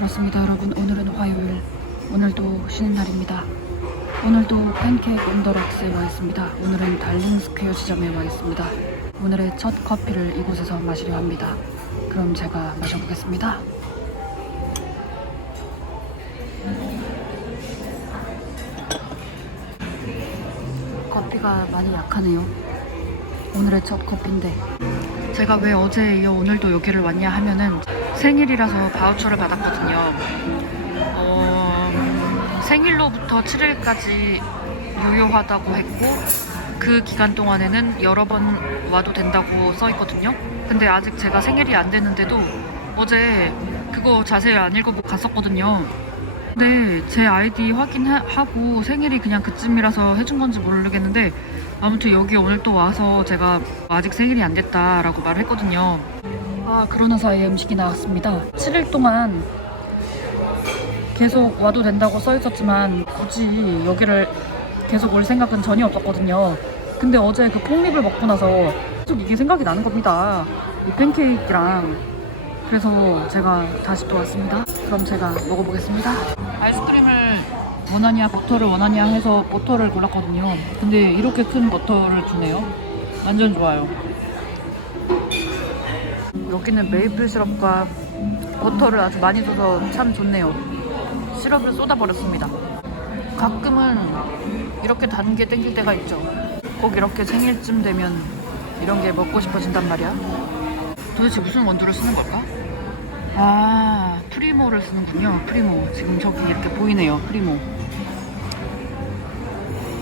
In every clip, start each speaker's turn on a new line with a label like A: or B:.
A: 그렇습니다 여러분. 오늘은 화요일. 오늘도 쉬는 날입니다. 오늘도 팬케이크 언더락스에 와 있습니다. 오늘은 달링 스퀘어 지점에 와 있습니다. 오늘의 첫 커피를 이곳에서 마시려 합니다. 그럼 제가 마셔보겠습니다. 커피가 많이 약하네요 오늘의 첫 커피인데 제가 왜 어제 이어 오늘도 여기를 왔냐 하면은 생일이라서 바우처를 받았거든요. 어, 생일로부터 7일까지 유효하다고 했고 그 기간 동안에는 여러 번 와도 된다고 써 있거든요. 근데 아직 제가 생일이 안 됐는데도 어제 그거 자세히 안 읽어보고 갔었거든요. 근데 제 아이디 확인하고 생일이 그냥 그쯤이라서 해준 건지 모르겠는데 아무튼 여기 오늘 또 와서 제가 아직 생일이 안 됐다라고 말을 했거든요. 아 그러는 사이에 음식이 나왔습니다. 7일 동안 계속 와도 된다고 써 있었지만 굳이 여기를 계속 올 생각은 전혀 없었거든요. 근데 어제 그 폭립을 먹고 나서 계속 이게 생각이 나는 겁니다. 이 팬케이크랑 그래서 제가 다시 또 왔습니다. 그럼 제가 먹어보겠습니다. 아이스크림을 원하냐 버터를 원하냐 해서 버터를 골랐거든요. 근데 이렇게 큰 버터를 주네요. 완전 좋아요. 여기는 메이플 시럽과 버터를 아주 많이 줘서 참 좋네요. 시럽을 쏟아버렸습니다. 가끔은 이렇게 단 게 땡길 때가 있죠. 꼭 이렇게 생일쯤 되면 이런 게 먹고 싶어진단 말이야. 도대체 무슨 원두를 쓰는 걸까? 아, 프리모를 쓰는군요. 프리모. 지금 저기 이렇게 보이네요. 프리모.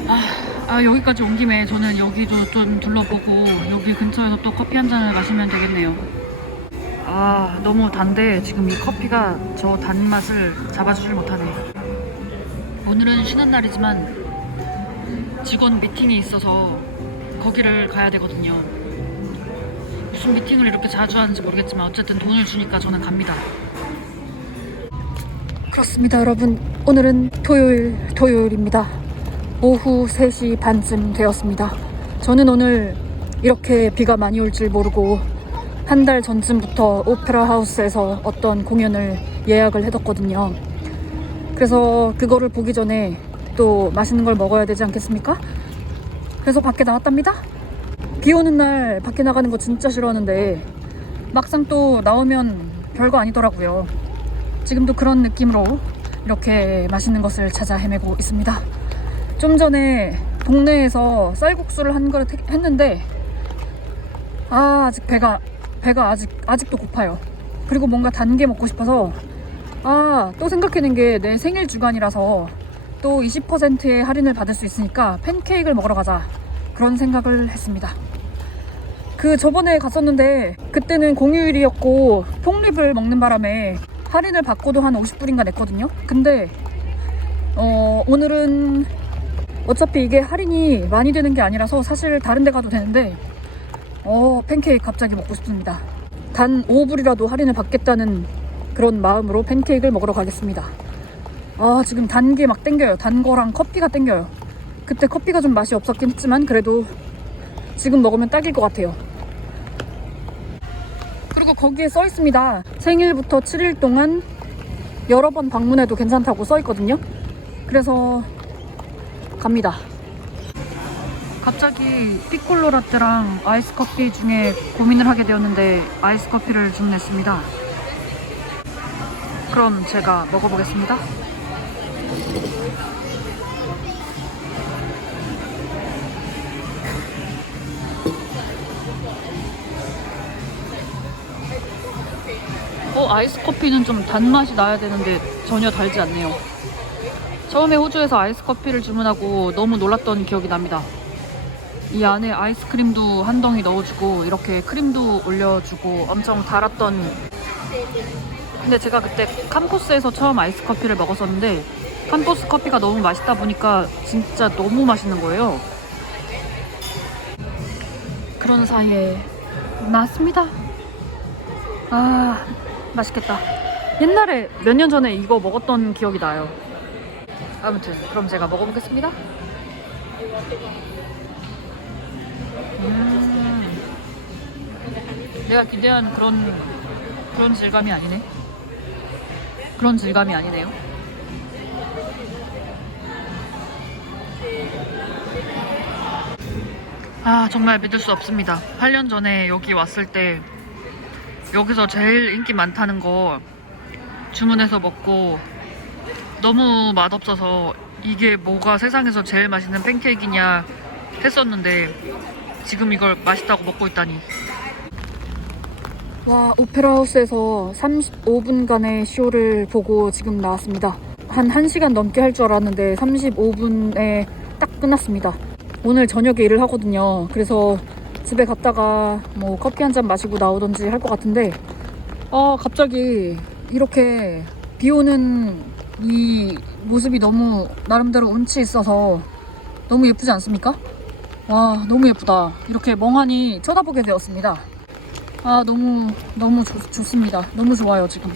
A: 아, 아, 여기까지 온 김에 저는 여기도 좀 둘러보고 여기 근처에서 또 커피 한 잔을 마시면 되겠네요. 아, 너무 단데 지금 이 커피가 저 단맛을 잡아주질 못하네. 오늘은 쉬는 날이지만 직원 미팅이 있어서 거기를 가야 되거든요. 무슨 미팅을 이렇게 자주 하는지 모르겠지만 어쨌든 돈을 주니까 저는 갑니다. 그렇습니다, 여러분. 오늘은 토요일, 토요일입니다. 오후 3시 반쯤 되었습니다. 저는 오늘 이렇게 비가 많이 올 줄 모르고 한 달 전쯤부터 오페라 하우스에서 어떤 공연을 예약을 해뒀거든요. 그래서 그거를 보기 전에 또 맛있는 걸 먹어야 되지 않겠습니까? 그래서 밖에 나왔답니다. 비 오는 날 밖에 나가는 거 진짜 싫어하는데 막상 또 나오면 별거 아니더라고요. 지금도 그런 느낌으로 이렇게 맛있는 것을 찾아 헤매고 있습니다. 좀 전에 동네에서 쌀국수를 한 그릇 했- 했는데 아 아직 배가 배가 아직 아직도 고파요. 그리고 뭔가 단 게 먹고 싶어서 아 또 생각해낸 게 내 생일 주간이라서 또 20%의 할인을 받을 수 있으니까 팬케이크를 먹으러 가자 그런 생각을 했습니다. 그 저번에 갔었는데 그때는 공휴일이었고 폭립을 먹는 바람에 할인을 받고도 한 50불인가 냈거든요. 근데 어, 오늘은 어차피 이게 할인이 많이 되는 게 아니라서 사실 다른 데 가도 되는데 어 팬케이크 갑자기 먹고 싶습니다. 단 5불이라도 할인을 받겠다는 그런 마음으로 팬케이크를 먹으러 가겠습니다. 아 지금 단 게 막 땡겨요. 단 거랑 커피가 땡겨요. 그때 커피가 좀 맛이 없었긴 했지만 그래도 지금 먹으면 딱일 것 같아요. 거기에 써 있습니다. 생일부터 7일 동안 여러 번 방문해도 괜찮다고 써 있거든요. 그래서 갑니다. 갑자기 피콜로 라떼랑 아이스 커피 중에 고민을 하게 되었는데 아이스 커피를 주문했습니다. 그럼 제가 먹어보겠습니다. 어, 아이스 커피는 좀 단맛이 나야 되는데 전혀 달지 않네요. 처음에 호주에서 아이스 커피를 주문하고 너무 놀랐던 기억이 납니다. 이 안에 아이스크림도 한 덩이 넣어주고 이렇게 크림도 올려주고 엄청 달았던 근데 제가 그때 캄코스에서 처음 아이스 커피를 먹었었는데 캄코스 커피가 너무 맛있다 보니까 진짜 너무 맛있는 거예요. 그런 사이에 나왔습니다. 아 맛있겠다. 옛날에 몇 년 전에 이거 먹었던 기억이 나요. 아무튼 그럼 제가 먹어보겠습니다. 음, 내가 기대한 그런 그런 질감이 아니네. 그런 질감이 아니네요. 아, 정말 믿을 수 없습니다. 8년 전에 여기 왔을 때 여기서 제일 인기 많다는 거 주문해서 먹고 너무 맛없어서 이게 뭐가 세상에서 제일 맛있는 팬케이크냐 했었는데 지금 이걸 맛있다고 먹고 있다니. 와, 오페라 하우스에서 35분간의 쇼를 보고 지금 나왔습니다. 한 1시간 넘게 할 줄 알았는데 35분에 딱 끝났습니다. 오늘 저녁에 일을 하거든요. 그래서 집에 갔다가 뭐 커피 한 잔 마시고 나오던지 할 것 같은데 아, 갑자기 이렇게 비 오는 이 모습이 너무 나름대로 운치 있어서 너무 예쁘지 않습니까? 와, 너무 예쁘다. 이렇게 멍하니 쳐다보게 되었습니다. 아, 너무, 너무 좋, 좋습니다. 너무 좋아요, 지금.